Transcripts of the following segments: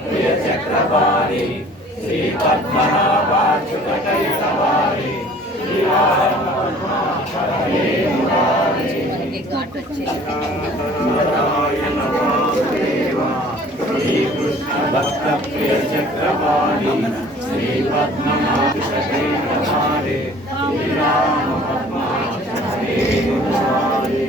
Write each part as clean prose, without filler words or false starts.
प्रिय चक्रवारी श्री पद्मनाभाच्युतकैतवारी नारायण वासुदेव श्री कृष्ण भक्त प्रिय चक्रवारी श्री पद्मनाभाच्युतकैतवारी श्री राम पद्माच्युतकैतवारी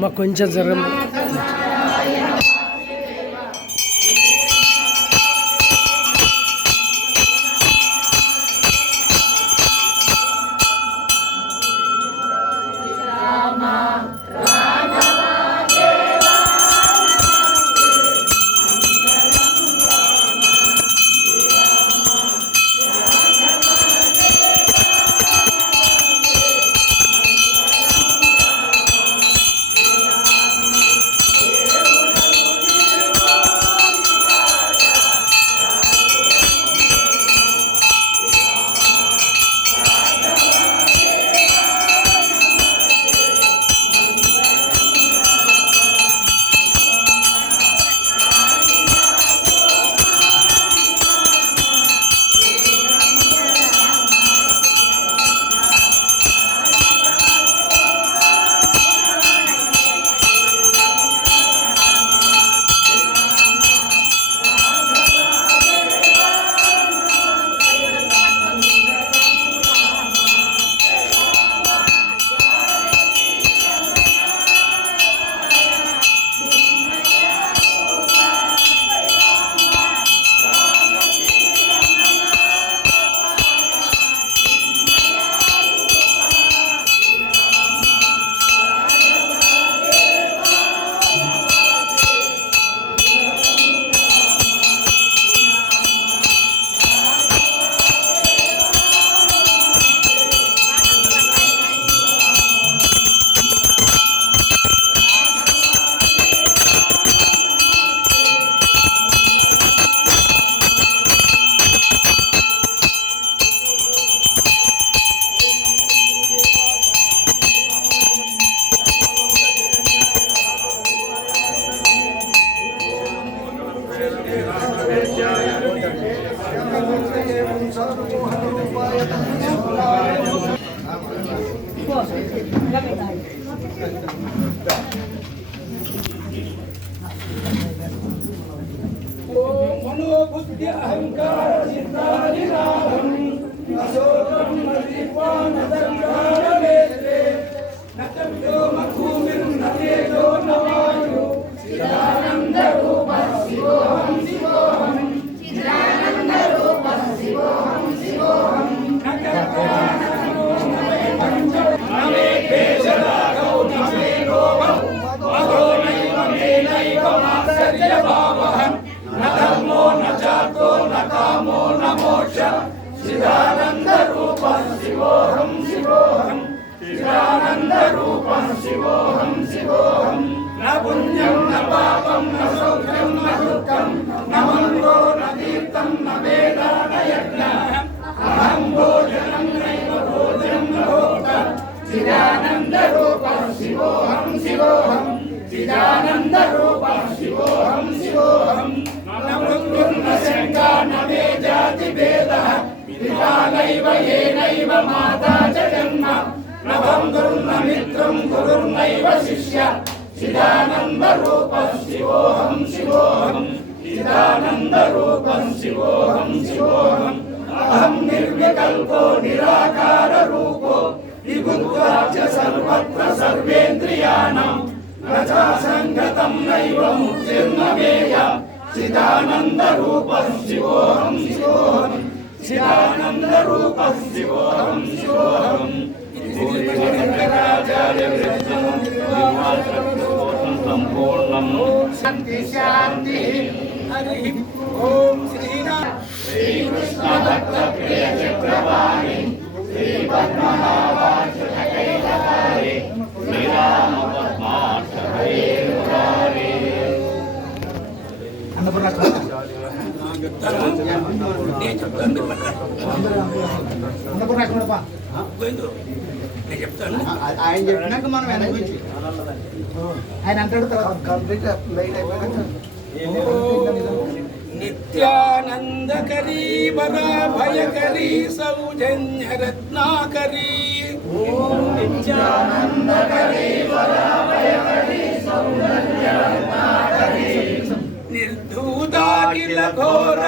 మా కొంచెం జరం मनोबुद्धि अहंकार चिंतानिनादं अशोकं नदीपानदंगारनेत्रे नतम्यो मधुमिं नतेजो नवायो चिदानन्दरूपः शिवोऽहं शिवोऽहं चिदानन्दरूपः शिवोऽहं शिवोऽहं नकर्ताननो नमे भेषदागौ नमे गोवौ मधो नैव मेनैव मात्सर्यभावः न धर्मो न जातो न कामो न मोक्ष चिदानन्दरूपः शिवोऽहं शिवोऽहं चिदानन्दरूपः शिवोऽहं शिवोऽहं न पुण्यं न पापं न सौख्यं न दुःखं न मन्त्रो न तीर्थं न वेदा न यज्ञः अहं भोजनं नैव भोजनं न भोक्ता चिदानन्दरूपः शिवोऽहं शिवोऽहं चिदानन्दरूपः शिवोऽहं शिवोऽहं न मृत्युर्न शङ्का न मे जातिभेदः पिता नैव येनैव माता च जन्म न बन्धुर्न मित्रं गुरुर्नैव शिष्य चिदानन्दरूपः शिवोऽहं शिवोऽहं चिदानन्दरूपः शिवोऽहं शिवोऽहं अहं निर्विकल्पो निराकाररूपो विभुत्वाच्च सर्वत्र सर्वेन्द्रियाणां न चासङ्गतं नैव मुक्तिर्न मेय చిదానంద రూపం శివోహం శివోహం చిదానంద రూపం శివోహం శివోహం సంపూర్ణం శాంతి శాంతి హరి ఓం శ్రీరామ్ శ్రీకృష్ణ భక్త ప్రియ చక్రపాణి శ్రీ పద్మనాభాక్ష కైలారి శ్రీరామ పద్మాక్ష హరే మురారి. ఆయన చెప్పినాక మనం వెనక నుంచి ఆయన అంటాడు కంప్లీట్ లైట్ అయిపోయినాక నిత్యానందకరీ వరా భయకరీ సౌజన్య రత్నాకరీ నిత్యానందకరీ వరా భయకరీ సౌజన్య రత్నాకరీ నిర్ధూతాఖిల ఘోర